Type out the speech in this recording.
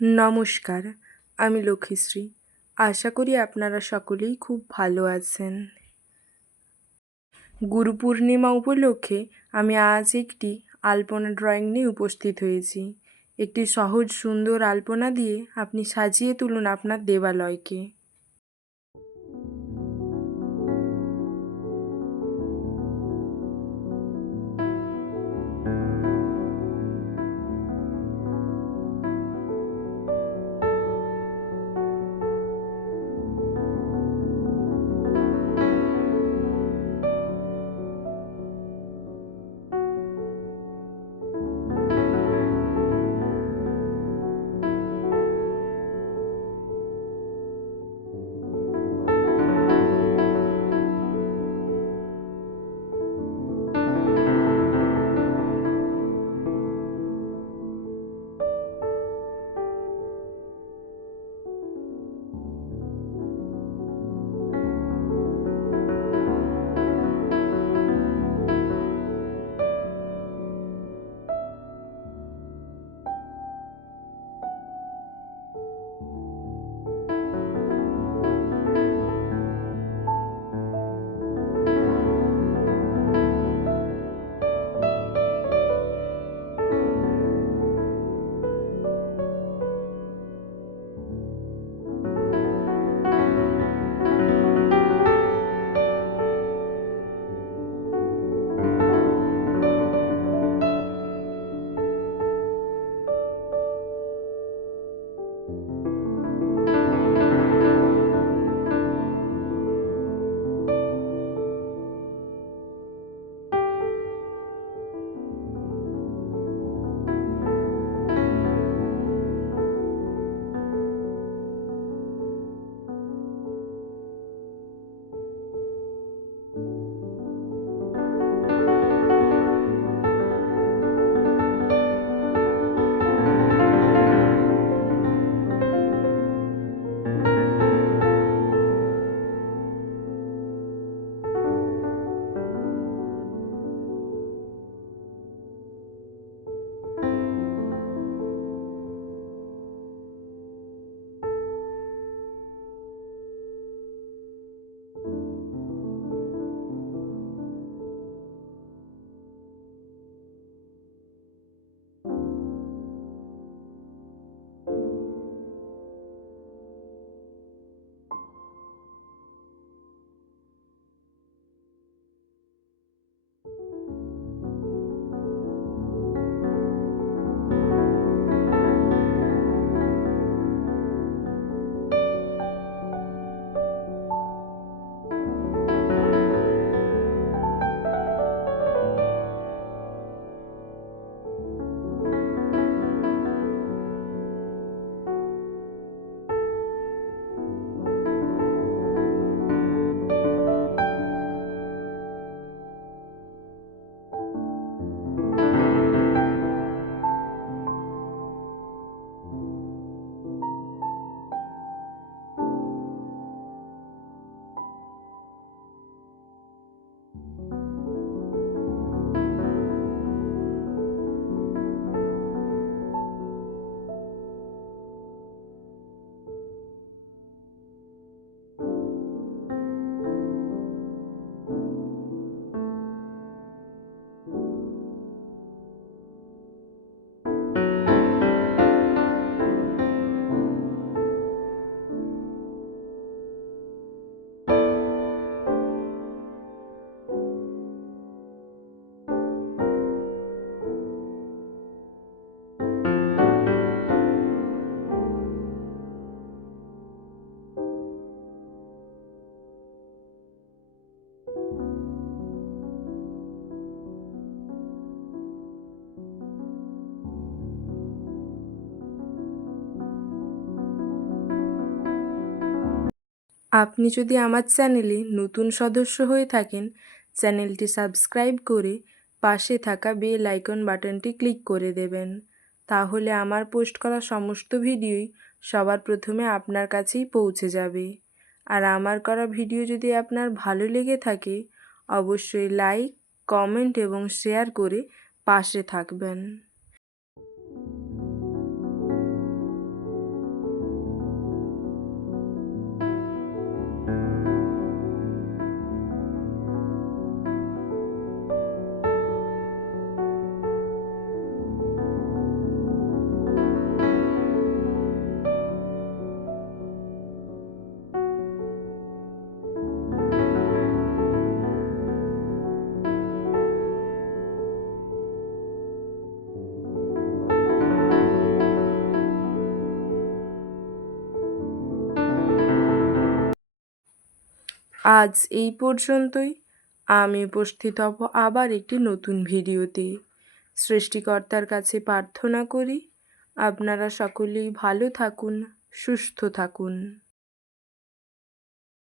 নমস্কার, আমি লক্ষ্মীশ্রী। আশা করি আপনারা সকলেই খুব ভালো আছেন। গুরু পূর্ণিমা উপলক্ষে আমি আজ একটি আলপনা ড্রয়িং নিয়ে উপস্থিত হয়েছি। একটি সহজ সুন্দর আলপনা দিয়ে আপনি সাজিয়ে তুলুন আপনার দেবালয়কে। আপনি যদি আমার চ্যানেলে নতুন সদস্য হয়ে থাকেন, চ্যানেলটি সাবস্ক্রাইব করে পাশে থাকা বেল আইকন বাটনটি ক্লিক করে দেবেন। তাহলে আমার পোস্ট করা সমস্ত ভিডিওই সবার প্রথমে আপনার কাছেই পৌঁছে যাবে। আর আমার করা ভিডিও যদি আপনার ভালো লেগে থাকে, অবশ্যই লাইক, কমেন্ট এবং শেয়ার করে পাশে থাকবেন। আজ এই পর্যন্তই। আমি উপস্থিত হব আবার একটি নতুন ভিডিওতে। সৃষ্টিকর্তার কাছে প্রার্থনা করি আপনারা সকলেই ভালো থাকুন, সুস্থ থাকুন।